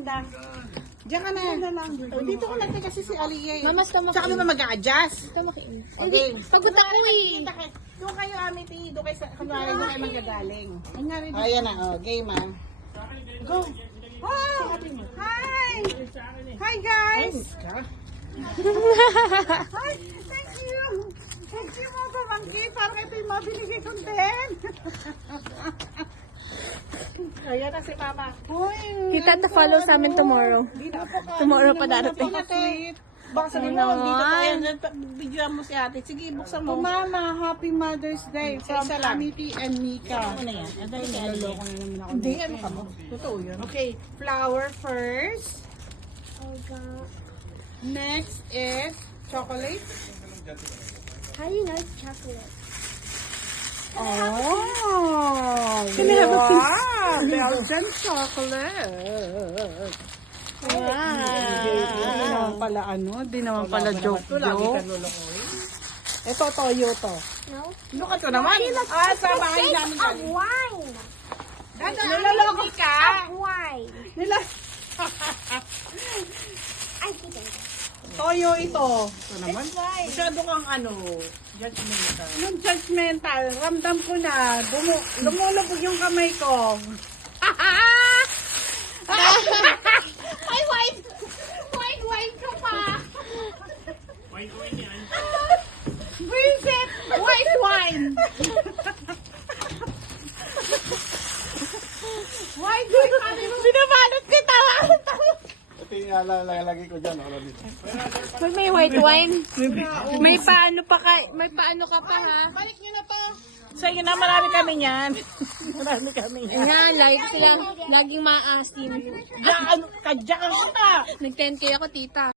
maganda. Diyan ka na. Dito ko lang kasi si Aliyah. Mama, stomach Tsaka naman mag-a-adjust. Stomach in. Okay. Pagod ako eh. Doon kayo, Amity. Doon kayo sa kunwari doon kayo magagaling. Ayan na, oh. Game, ah. Go. Oh! Hi! Hi, guys! Hi! Thank you! Thank you mga pamangkin. Parang ito yung mabinigay kong din. Ayan na si Mama. Kita to follow sa amin tomorrow. Tomorrow pa darating. Baka sabihin mo, dito tayo. Videoan mo si ate. Sige, buksan mo. Mama, happy Mother's Day from Isa lang. Amity and Mika. Ano na yan? Ano yung Naloloko na naman ako. Hindi, ano ka mo? Totoo yun. Okay, flour first. Next is chocolate. How do you know it's chocolate? Oh, Can I have a piece? wow, Belgian chocolate. Di naman pala di naman pala joke. Lagi ka lulukoy. Ito, toyo to. No. Look at to naman. Ah, sa bahay namin. Wine. Niloloko ka. Wine. Nila. I think it. Toyo ito. Ito naman. Masyado kang judgmental. Yung judgmental, ramdam ko na. Lumulubog yung kamay ko. Ay, wine. Wine ka pa. Visit! White wine! White wine! Binabalot kita! Ito yung lalagay ko dyan. Pag may white wine, may paano ka pa ha? Balik nyo na to. Sa'yo na, marami kami yan. Marami kami yan. Nga, laging maasim. Diyan ka. Nag-10K ako, tita.